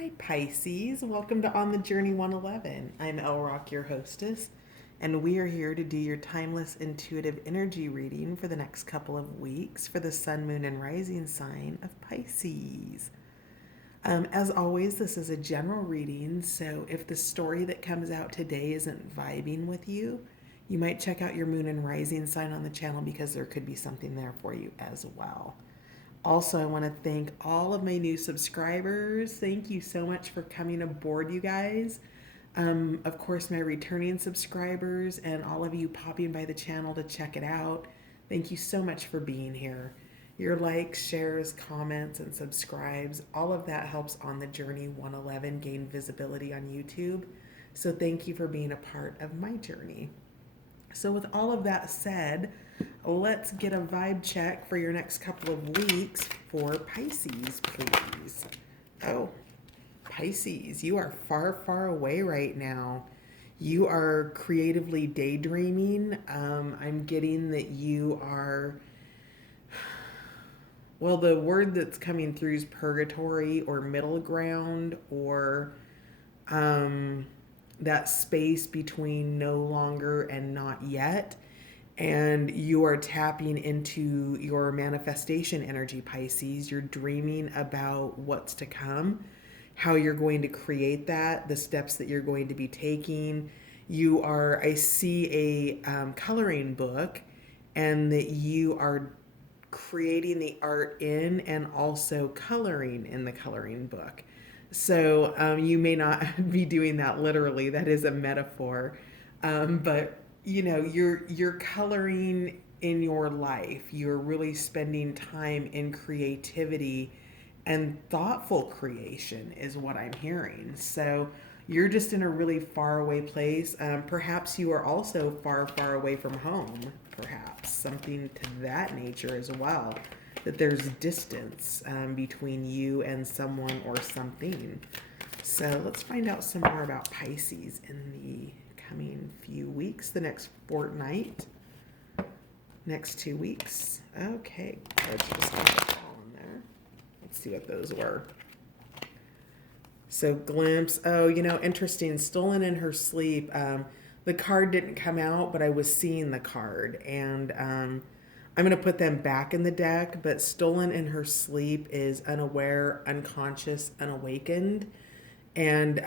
Hi, Pisces. Welcome to On the Journey 111. I'm El Rock, your hostess, and we are here to do your timeless intuitive energy reading for the next couple of weeks for the sun, moon, and rising sign of Pisces. As always, this is a general reading, so if the story that comes out today isn't vibing with you, you might check out your moon and rising sign on the channel because there could be something there for you as well. Also, I want to thank all of my new subscribers. Thank you so much for coming aboard, you guys. Of course, my returning subscribers and all of you popping by the channel to check it out. Thank you so much for being here. Your likes, shares, comments, and subscribes, all of that helps On the Journey 111 gain visibility on YouTube. So thank you for being a part of my journey. So with all of that said, let's get a vibe check for your next couple of weeks for Pisces, please. Oh, Pisces, you are far, far away right now. You are creatively daydreaming. I'm getting that you are, well, the word that's coming through is purgatory or middle ground or that space between no longer and not yet. And you are tapping into your manifestation energy, Pisces. You're dreaming about what's to come, how you're going to create that, the steps that you're going to be taking. I see a coloring book, and that you are creating the art in and also coloring in the coloring book. So you may not be doing that literally. That is a metaphor. But you're coloring in your life. You're really spending time in creativity and thoughtful creation is what I'm hearing. So you're just in a really far away place. Perhaps you are also far, far away from home. Perhaps something to that nature as well. That there's distance between you and someone or something. So let's find out some more about Pisces in the coming few weeks, the next fortnight, next 2 weeks. Okay, let's just get that all in there. Let's see what those were. So glimpse, interesting, stolen in her sleep. The card didn't come out, but I was seeing the card, and I'm going to put them back in the deck, but stolen in her sleep is unaware, unconscious, unawakened. And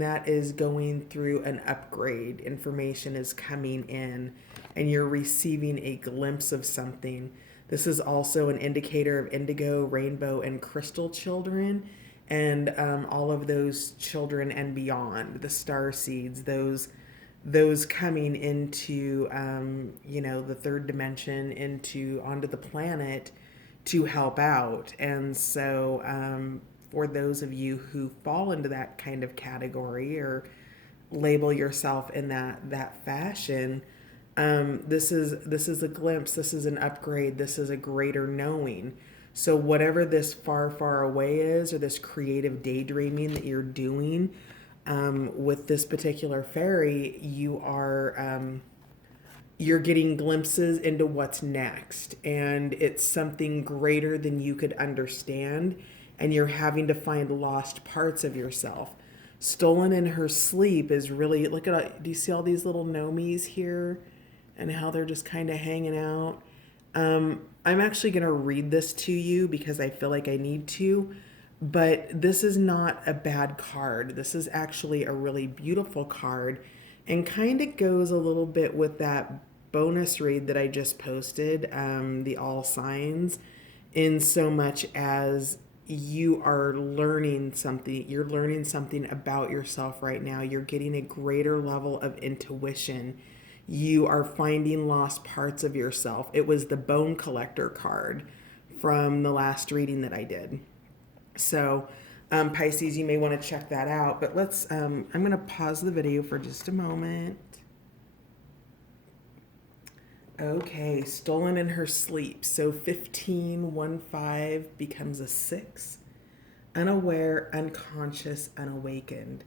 that is going through an upgrade. Information is coming in, and you're receiving a glimpse of something. This is also an indicator of indigo, rainbow, and crystal children, and all of those children and beyond, the star seeds, those coming into the third dimension, onto the planet to help out. And so for those of you who fall into that kind of category or label yourself in that fashion, this is a glimpse, this is an upgrade, this is a greater knowing. So whatever this far, far away is, or this creative daydreaming that you're doing with this particular fairy, you're getting glimpses into what's next, and it's something greater than you could understand, and you're having to find lost parts of yourself. Stolen in her sleep is really, do you see all these little gnomies here and how they're just kind of hanging out? I'm actually going to read this to you because I feel like I need to, but this is not a bad card. This is actually a really beautiful card, and kind of goes a little bit with that bonus read that I just posted, the all signs, in so much as you are learning something. You're learning something about yourself right now. You're getting a greater level of intuition. You are finding lost parts of yourself. It was the bone collector card from the last reading that I did. So Pisces, you may want to check that out. But I'm going to pause the video for just a moment. Okay, stolen in her sleep. So 15 becomes a 6. Unaware, unconscious, unawakened.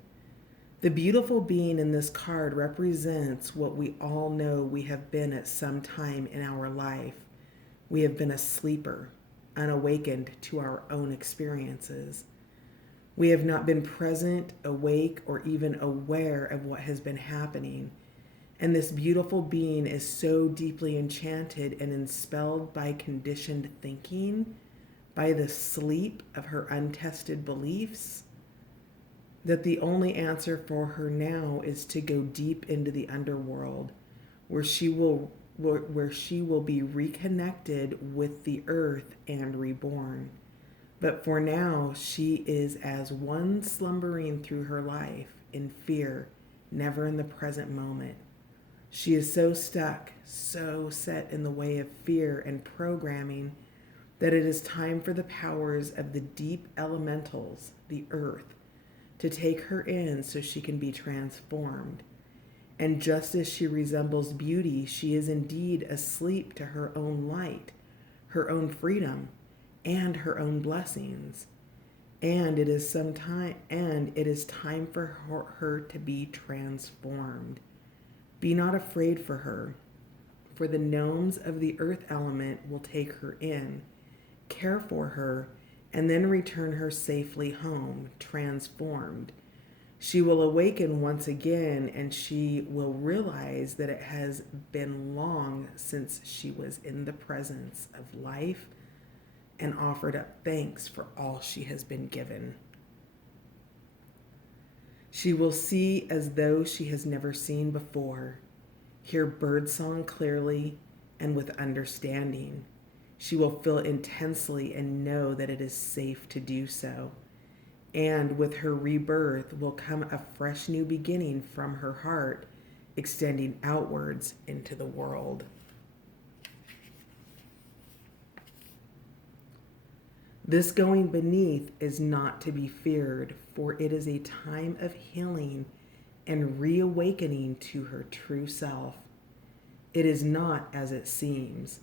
The beautiful being in this card represents what we all know we have been at some time in our life. We have been a sleeper, unawakened to our own experiences. We have not been present, awake, or even aware of what has been happening. And this beautiful being is so deeply enchanted and enspelled by conditioned thinking, by the sleep of her untested beliefs, that the only answer for her now is to go deep into the underworld, where she will be reconnected with the earth and reborn. But for now, she is as one slumbering through her life in fear, never in the present moment. She is so stuck, so set in the way of fear and programming, that it is time for the powers of the deep elementals, the earth, to take her in so she can be transformed. And just as she resembles beauty, she is indeed asleep to her own light, her own freedom, and her own blessings. And it is time for her to be transformed. Be not afraid for her, for the gnomes of the earth element will take her in, care for her, and then return her safely home, transformed. She will awaken once again, and she will realize that it has been long since she was in the presence of life and offered up thanks for all she has been given. She will see as though she has never seen before, hear birdsong clearly and with understanding. She will feel intensely and know that it is safe to do so. And with her rebirth will come a fresh new beginning from her heart, extending outwards into the world. This going beneath is not to be feared, for it is a time of healing and reawakening to her true self. It is not as it seems.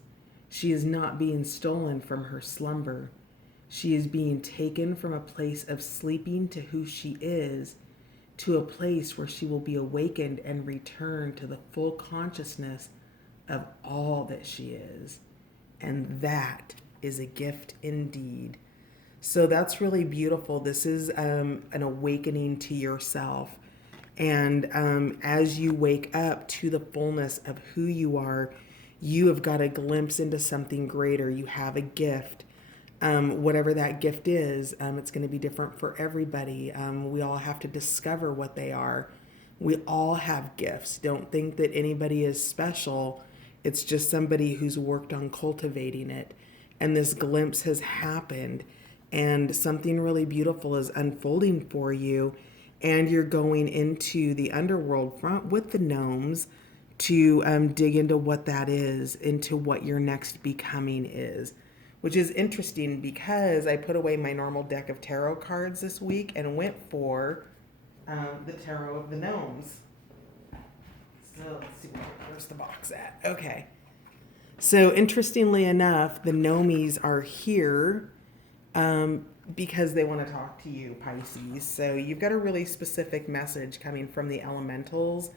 She is not being stolen from her slumber. She is being taken from a place of sleeping to who she is, to a place where she will be awakened and return to the full consciousness of all that she is. And that is a gift indeed. So that's really beautiful. This is an awakening to yourself. And as you wake up to the fullness of who you are, you have got a glimpse into something greater. You have a gift. Whatever that gift is, it's going to be different for everybody. We all have to discover what they are. We all have gifts. Don't think that anybody is special. It's just somebody who's worked on cultivating it. And this glimpse has happened, and something really beautiful is unfolding for you. And you're going into the underworld front with the gnomes to dig into what that is, into what your next becoming is, which is interesting because I put away my normal deck of tarot cards this week and went for the Tarot of the Gnomes. So let's see, where's the box at? Okay. So interestingly enough, the gnomies are here because they want to talk to you, Pisces. So you've got a really specific message coming from the elementals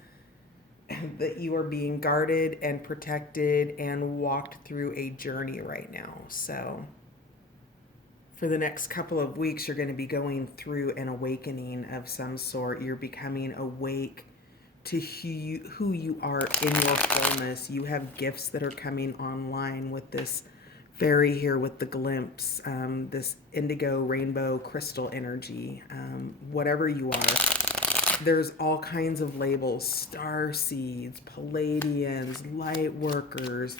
that you are being guarded and protected and walked through a journey right now. So for the next couple of weeks, you're going to be going through an awakening of some sort. You're becoming awake to who you are in your fullness. You have gifts that are coming online with this fairy here with the glimpse, this indigo rainbow crystal energy, whatever you are. There's all kinds of labels: star seeds, Palladians, light workers,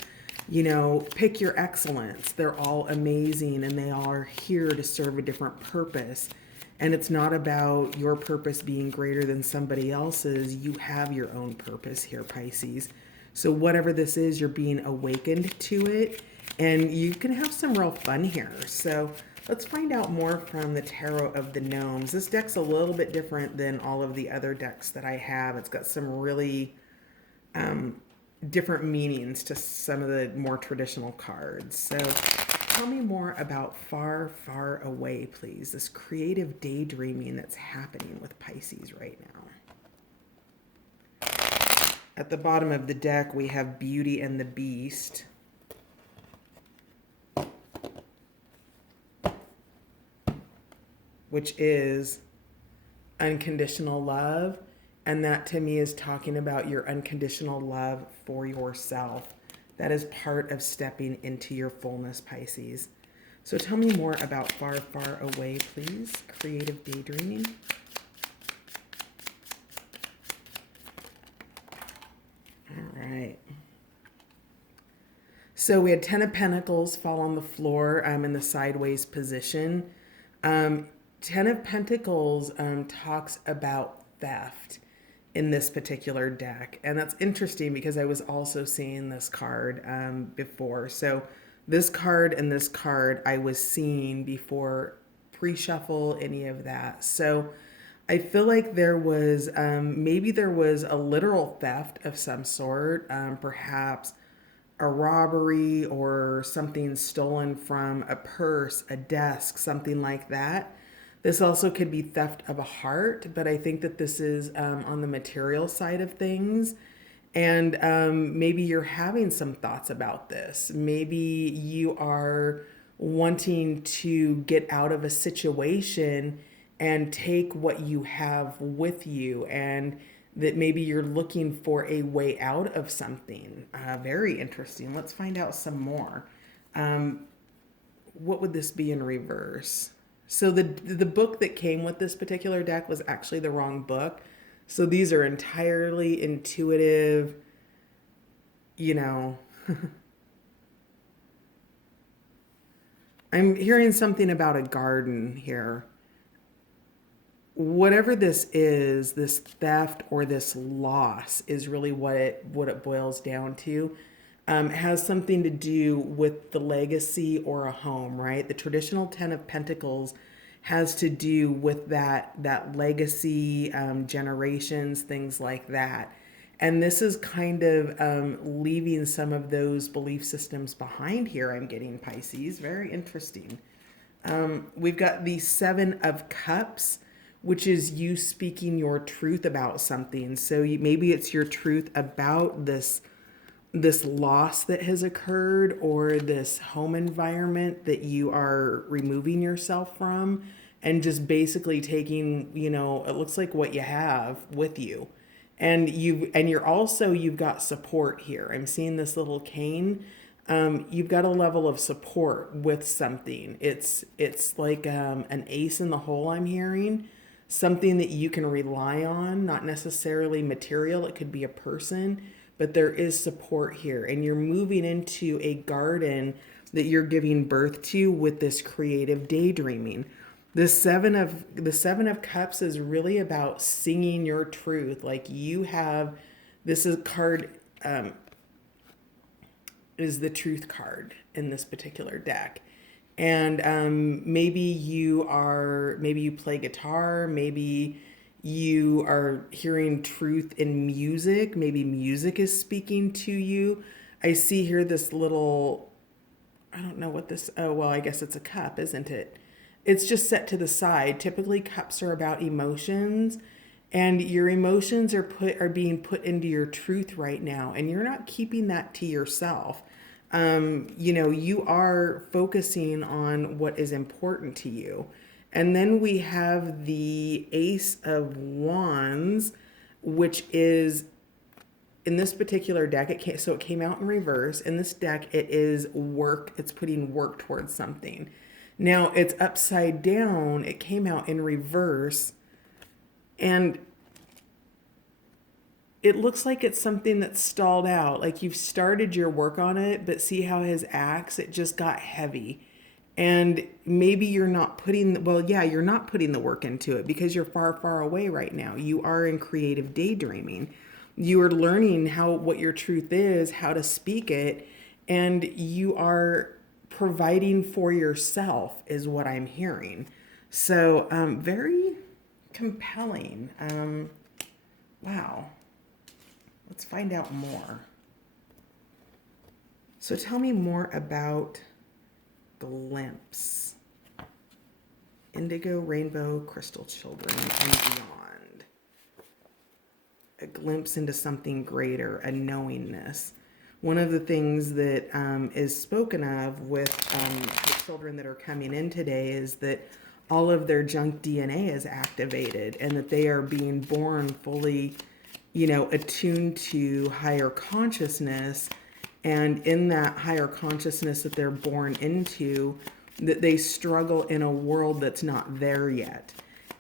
pick your excellence. They're all amazing and they all are here to serve a different purpose. And it's not about your purpose being greater than somebody else's. You have your own purpose here, Pisces. So whatever this is, you're being awakened to it, and you can have some real fun here. So let's find out more from the Tarot of the Gnomes. This deck's a little bit different than all of the other decks that I have. It's got some really different meanings to some of the more traditional cards. So tell me more about Far, Far Away, please. This creative daydreaming that's happening with Pisces right now. At the bottom of the deck, we have Beauty and the Beast. which is unconditional love. And that to me is talking about your unconditional love for yourself. That is part of stepping into your fullness, Pisces. So tell me more about Far, Far Away, please. Creative daydreaming. All right. So we had Ten of Pentacles fall on the floor in the sideways position. Ten of Pentacles talks about theft in this particular deck. And that's interesting because I was also seeing this card before. So this card and this card I was seeing before pre-shuffle, any of that. So I feel like there was, maybe there was a literal theft of some sort, perhaps a robbery or something stolen from a purse, a desk, something like that. This also could be theft of a heart, but I think that this is on the material side of things. And maybe you're having some thoughts about this. Maybe you are wanting to get out of a situation and take what you have with you, and that maybe you're looking for a way out of something. Very interesting. Let's find out some more. What would this be in reverse? So the book that came with this particular deck was actually the wrong book. So these are entirely intuitive, you know. I'm hearing something about a garden here. Whatever this is, this theft or this loss is really what it boils down to. Has something to do with the legacy or a home, right? The traditional Ten of Pentacles has to do with that legacy, generations, things like that. And this is kind of leaving some of those belief systems behind here, I'm getting, Pisces. Very interesting. We've got the Seven of Cups, which is you speaking your truth about something. So maybe it's your truth about this loss that has occurred, or this home environment that you are removing yourself from, and just basically taking, you know, it looks like what you have with you. And you've got support here. I'm seeing this little cane. You've got a level of support with something. It's like an ace in the hole, I'm hearing. Something that you can rely on, not necessarily material. It could be a person, but there is support here. And you're moving into a garden that you're giving birth to with this creative daydreaming. The Seven of Cups is really about singing your truth. Like you have, this is card, is the truth card in this particular deck. And maybe you play guitar, maybe you are hearing truth in music, maybe music is speaking to you. I see here this little, I don't know what this, oh, well, I guess it's a cup, isn't it? It's just set to the side. Typically cups are about emotions, and your emotions are being put into your truth right now, and you're not keeping that to yourself. You know, you are focusing on what is important to you. And then we have the Ace of Wands, which is in this particular deck. It came out in reverse. In this deck, it is work. It's putting work towards something. Now it's upside down. It came out in reverse, and it looks like it's something that's stalled out. Like you've started your work on it, but see how his axe, it just got heavy. And maybe you're not putting, well, yeah, you're not putting the work into it because you're far, far away right now. You are in creative daydreaming. You are learning what your truth is, how to speak it, and you are providing for yourself is what I'm hearing. So very compelling. Wow. Let's find out more. So tell me more about glimpse. Indigo, rainbow, crystal children, and beyond. A glimpse into something greater, a knowingness. One of the things that is spoken of with the children that are coming in today is that all of their junk DNA is activated, and that they are being born fully, attuned to higher consciousness. And in that higher consciousness that they're born into, that they struggle in a world that's not there yet.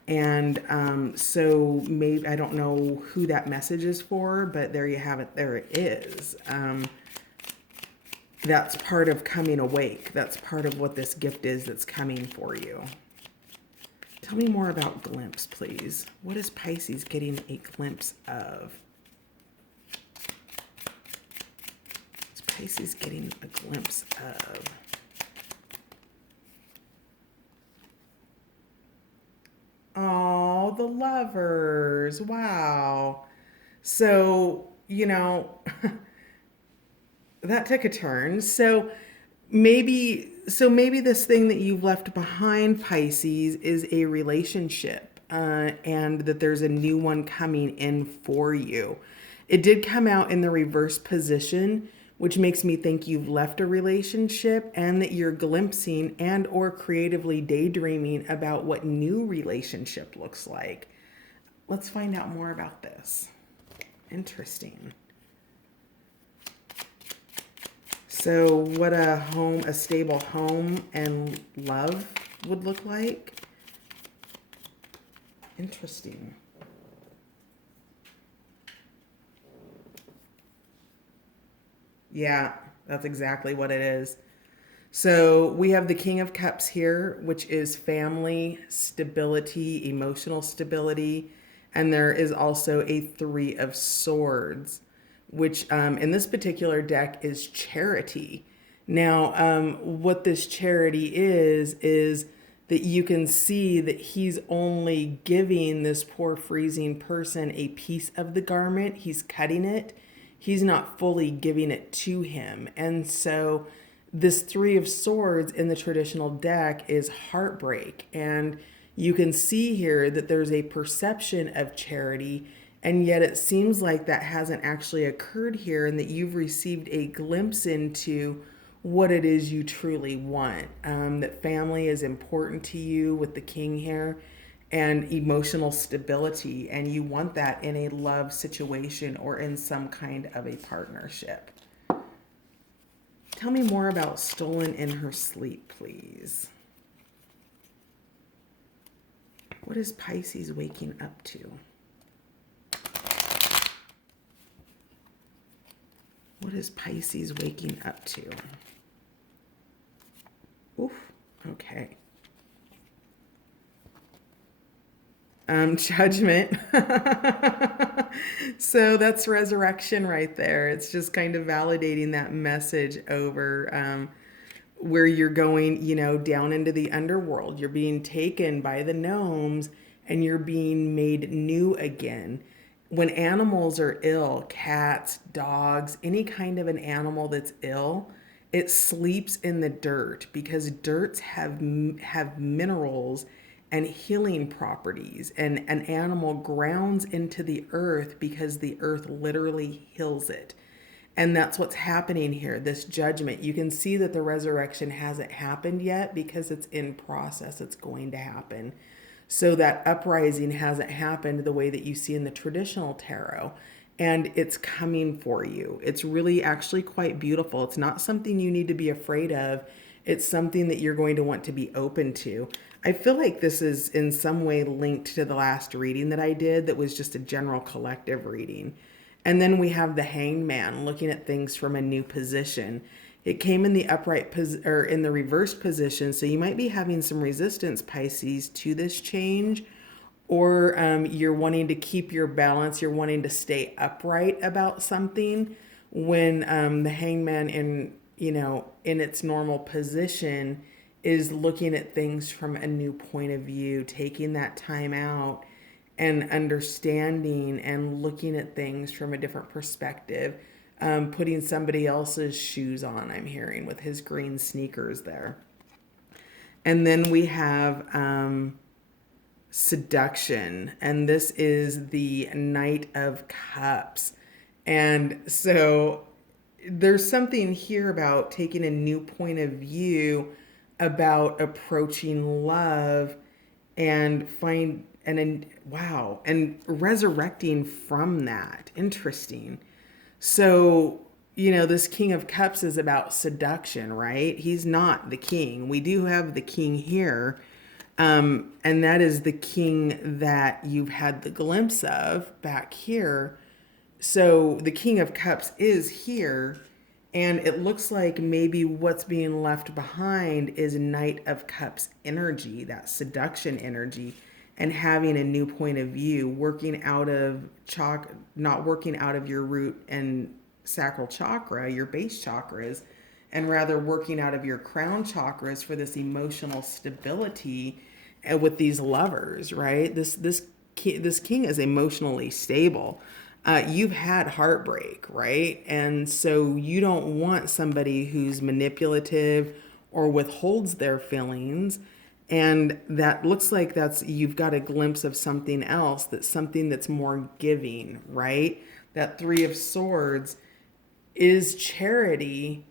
And so maybe, I don't know who that message is for, but there you have it. There it is. That's part of coming awake. That's part of what this gift is that's coming for you. Tell me more about glimpse, please. What is Pisces getting a glimpse of? What's Pisces getting a glimpse of? Oh, the lovers. Wow. So, that took a turn. So maybe this thing that you've left behind, Pisces, is a relationship, and that there's a new one coming in for you. It did come out in the reverse position, which makes me think you've left a relationship, and that you're glimpsing and or creatively daydreaming about what new relationship looks like. Let's find out more about this. Interesting. So what a stable home and love would look like. Interesting. Yeah, that's exactly what it is. So we have the King of Cups here, which is family, stability, emotional stability. And there is also a Three of Swords, which in this particular deck is charity. Now, what this charity is that you can see that he's only giving this poor freezing person a piece of the garment. He's cutting it. He's not fully giving it to him. And so this Three of Swords in the traditional deck is heartbreak. And you can see here that there's a perception of charity, and yet it seems like that hasn't actually occurred here, and that you've received a glimpse into what it is you truly want. That family is important to you with the king here, and emotional stability, and you want that in a love situation or in some kind of a partnership. Tell me more about Stolen in Her Sleep, please. What is Pisces waking up to? What is Pisces waking up to? Oof, okay. Judgment. So that's resurrection right there. It's just kind of validating that message over where you're going, down into the underworld. You're being taken by the gnomes and you're being made new again. When animals are ill, cats, dogs, any kind of an animal that's ill, it sleeps in the dirt because dirts have minerals and healing properties, and an animal grounds into the earth because the earth literally heals it. And that's what's happening here, this judgment. You can see that the resurrection hasn't happened yet because it's in process. It's going to happen. So that uprising hasn't happened the way that you see in the traditional tarot. And it's coming for you. It's really actually quite beautiful. It's not something you need to be afraid of. It's something that you're going to want to be open to. I feel like this is in some way linked to the last reading that I did that was just a general collective reading. And then we have the Hanged Man looking at things from a new position. It came in the or in the reverse position, so you might be having some resistance, Pisces, to this change, or you're wanting to keep your balance. You're wanting to stay upright about something when the Hangman in its normal position is looking at things from a new point of view, taking that time out and understanding and looking at things from a different perspective, putting somebody else's shoes on, I'm hearing, with his green sneakers there. And then we have Seduction, and this is the Knight of Cups. And so there's something here about taking a new point of view about approaching love and wow, and resurrecting from that. Interesting. So, this King of Cups is about seduction, right? He's not the king. We do have the king here. And that is the king that you've had the glimpse of back here. So the King of Cups is here. And it looks like maybe what's being left behind is Knight of Cups energy, that seduction energy, and having a new point of view, working out of not working out of your root and sacral chakra, your base chakras, and rather working out of your crown chakras for this emotional stability with these lovers, right? This king is emotionally stable. You've had heartbreak, right? And so you don't want somebody who's manipulative or withholds their feelings. And that looks like you've got a glimpse of something else, that's something that's more giving, right? That Three of Swords is charity.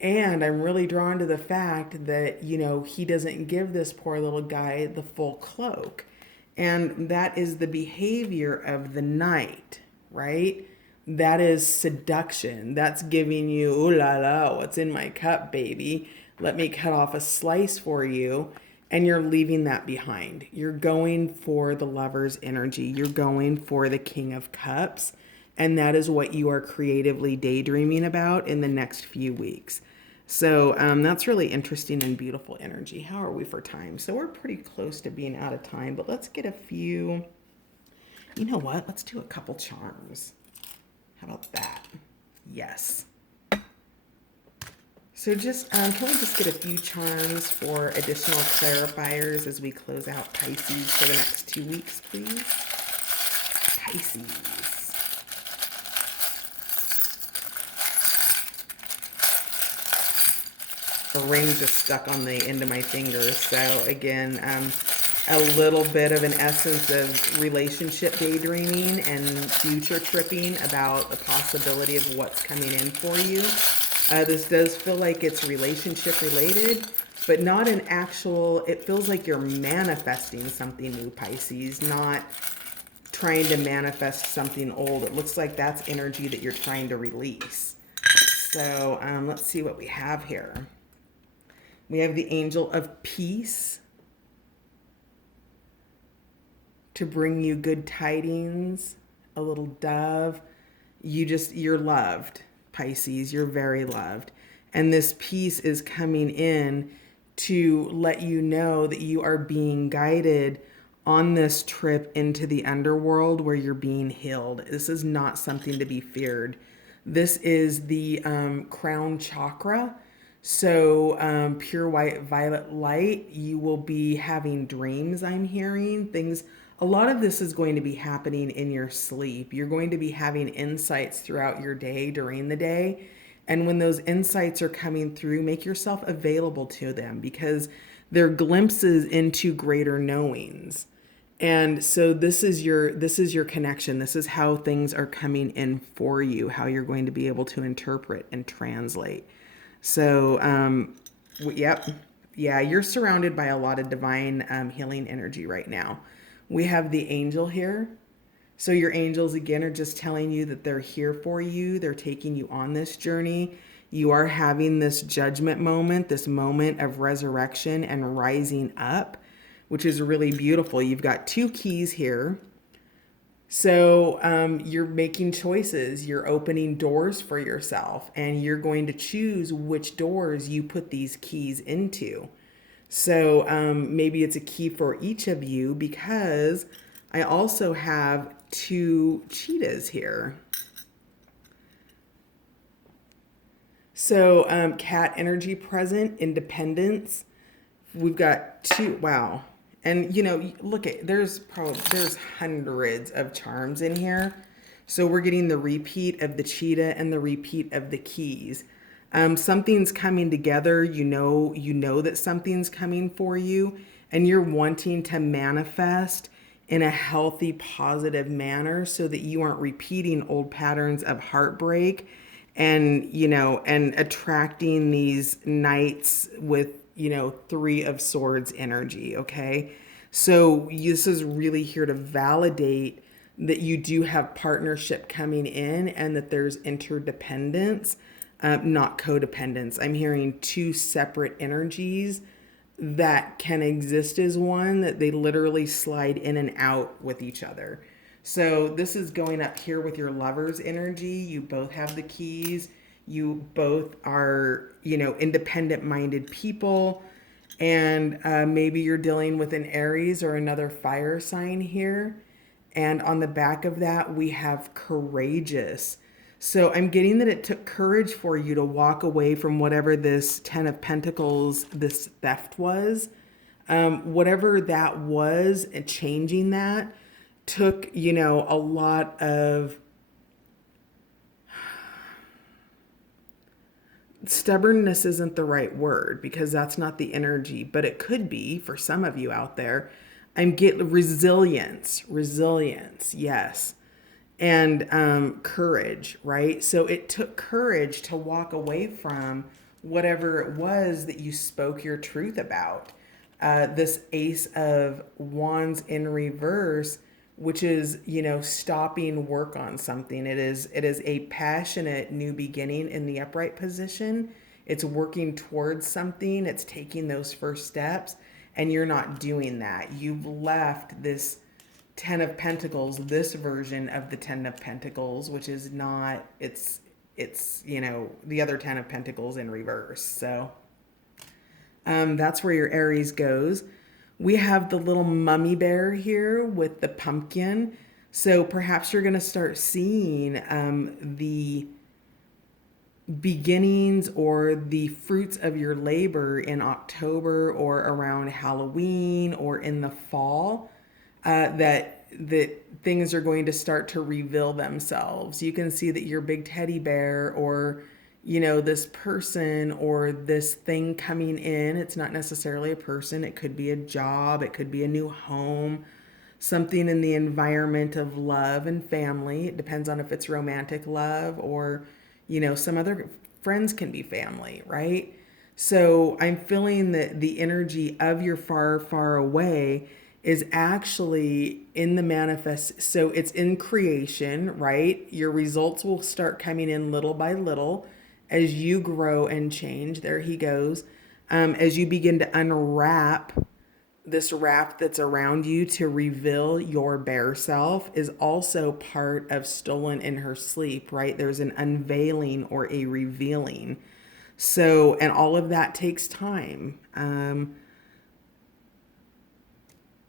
And I'm really drawn to the fact that, he doesn't give this poor little guy the full cloak. And that is the behavior of the knight, right? That is seduction. That's giving you, ooh la la, what's in my cup, baby? Let me cut off a slice for you. And you're leaving that behind. You're going for the lover's energy. You're going for the King of Cups. And that is what you are creatively daydreaming about in the next few weeks. So that's really interesting and beautiful energy. How are we for time? So we're pretty close to being out of time, but let's get a few. You know what? Let's do a couple charms. How about that? Yes. So can we just get a few charms for additional clarifiers as we close out Pisces for the next 2 weeks, please? Pisces. The ring just stuck on the end of my finger. So again, a little bit of an essence of relationship daydreaming and future tripping about the possibility of what's coming in for you. This does feel like it's relationship related, but not an actual, it feels like you're manifesting something new, Pisces, not trying to manifest something old. It looks like that's energy that you're trying to release. So let's see what we have here. We have the Angel of Peace to bring you good tidings, a little dove. You're loved, Pisces. You're very loved. And this peace is coming in to let you know that you are being guided on this trip into the underworld where you're being healed. This is not something to be feared. This is the crown chakra. So pure white violet light, you will be having dreams, I'm hearing. A lot of this is going to be happening in your sleep. You're going to be having insights throughout your day, during the day. And when those insights are coming through, make yourself available to them because they're glimpses into greater knowings. And so this is your connection. This is how things are coming in for you, how you're going to be able to interpret and translate. So, yep. Yeah, you're surrounded by a lot of divine healing energy right now. We have the angel here. So your angels, again, are just telling you that they're here for you. They're taking you on this journey. You are having this judgment moment, this moment of resurrection and rising up, which is really beautiful. You've got 2 keys here. So you're making choices, you're opening doors for yourself, and you're going to choose which doors you put these keys into. So maybe it's a key for each of you because I also have 2 cheetahs here. So cat energy present, independence. We've got 2, wow. And look there's hundreds of charms in here. So we're getting the repeat of the cheetah and the repeat of the keys. Something's coming together. You know that something's coming for you, and you're wanting to manifest in a healthy, positive manner so that you aren't repeating old patterns of heartbreak and attracting these knights with 3 of Swords energy. Okay. So this is really here to validate that you do have partnership coming in and that there's interdependence, not codependence. I'm hearing two separate energies that can exist as one, that they literally slide in and out with each other. So this is going up here with your lover's energy. You both have the keys. You both are, independent minded people. And maybe you're dealing with an Aries or another fire sign here. And on the back of that, we have courageous. So I'm getting that it took courage for you to walk away from whatever this Ten of Pentacles, this theft was. Whatever that was, and changing that took, a lot of stubbornness isn't the right word because that's not the energy, but it could be for some of you out there. I'm getting resilience, yes, and courage, right? So it took courage to walk away from whatever it was that you spoke your truth about. This Ace of Wands in reverse, which is, stopping work on something. It is a passionate new beginning in the upright position. It's working towards something. It's taking those first steps, and you're not doing that. You've left this Ten of Pentacles, this version of the Ten of Pentacles, which is not, it's the other Ten of Pentacles in reverse. So that's where your Aries goes. We have the little mummy bear here with the pumpkin. So perhaps you're going to start seeing the beginnings or the fruits of your labor in October or around Halloween or in the fall, that things are going to start to reveal themselves. You can see that your big teddy bear or this person or this thing coming in, it's not necessarily a person. It could be a job. It could be a new home, something in the environment of love and family. It depends on if it's romantic love or, some other friends can be family, right? So I'm feeling that the energy of your far, far away is actually in the manifest. So it's in creation, right? Your results will start coming in little by little as you grow and change. There he goes. As you begin to unwrap this wrap that's around you to reveal your bare self is also part of Stolen in Her Sleep, right? There's an unveiling or a revealing. So, and all of that takes time.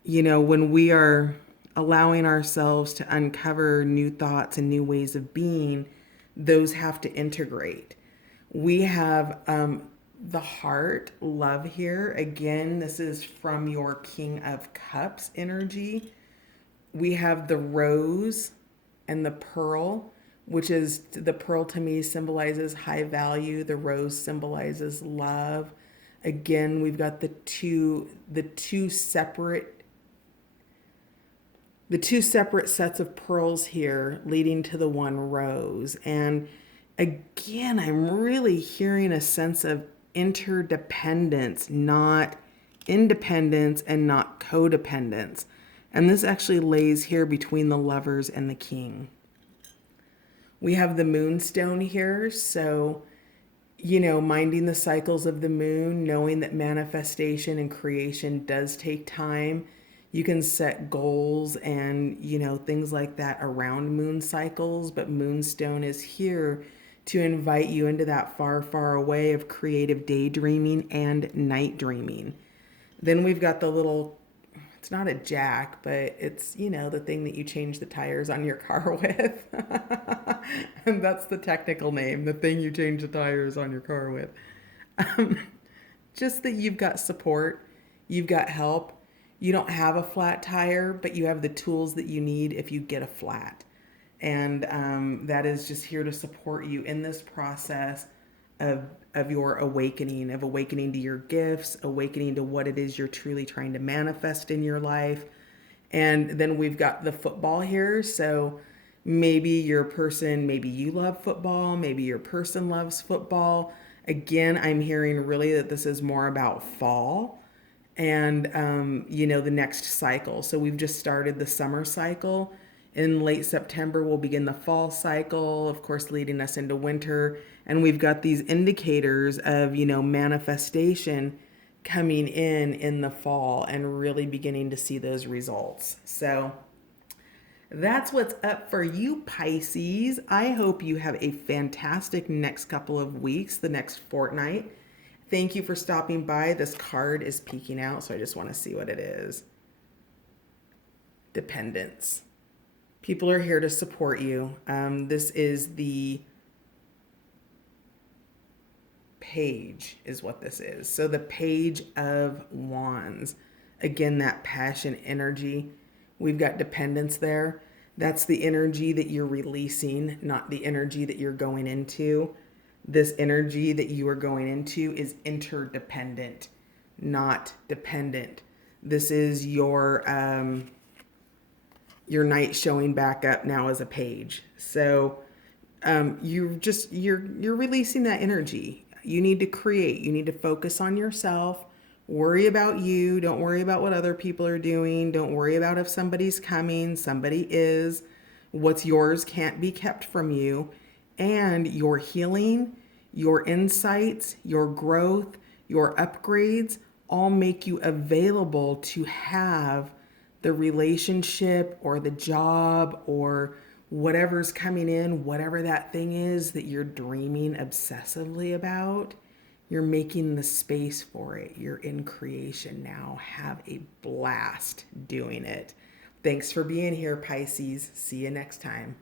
When we are allowing ourselves to uncover new thoughts and new ways of being, those have to integrate. We have the heart, love here. Again, this is from your King of Cups energy. We have the rose and the pearl, which is, the pearl to me symbolizes high value. The rose symbolizes love. Again, we've got the two separate sets of pearls here leading to the one rose. And again, I'm really hearing a sense of interdependence, not independence and not codependence. And this actually lays here between the Lovers and the King. We have the moonstone here. So, minding the cycles of the moon, knowing that manifestation and creation does take time. You can set goals and, things like that around moon cycles, but moonstone is here to invite you into that far, far away of creative daydreaming and night dreaming. Then we've got the little, it's not a jack, but it's, the thing that you change the tires on your car with. And that's the technical name, the thing you change the tires on your car with. Just that you've got support, you've got help. You don't have a flat tire, but you have the tools that you need if you get a flat. And that is just here to support you in this process of your awakening, to your gifts, awakening to what it is you're truly trying to manifest in your life. And then we've got the football here. So maybe maybe you love football, maybe your person loves football. Again, I'm hearing really that this is more about fall. and the next cycle. So we've just started the summer cycle. In late September, we'll begin the fall cycle, of course, leading us into winter. And we've got these indicators of, manifestation coming in the fall and really beginning to see those results. So that's what's up for you, Pisces. I hope you have a fantastic next couple of weeks, the next fortnight. Thank you for stopping by. This card is peeking out, so I just want to see what it is. Dependence. People are here to support you. This is the page, is what this is. So the Page of Wands. Again, that passion energy. We've got dependence there. That's the energy that you're releasing, not the energy that you're going into. This energy that you are going into is interdependent, not dependent. This is your night showing back up now as a page. So you're releasing that energy. You need to create. You need to focus on yourself. Worry about you. Don't worry about what other people are doing. Don't worry about if somebody's coming. Somebody is. What's yours can't be kept from you. And your healing, your insights, your growth, your upgrades all make you available to have the relationship or the job or whatever's coming in, whatever that thing is that you're dreaming obsessively about. You're making the space for it. You're in creation now. Have a blast doing it. Thanks for being here, Pisces. See you next time.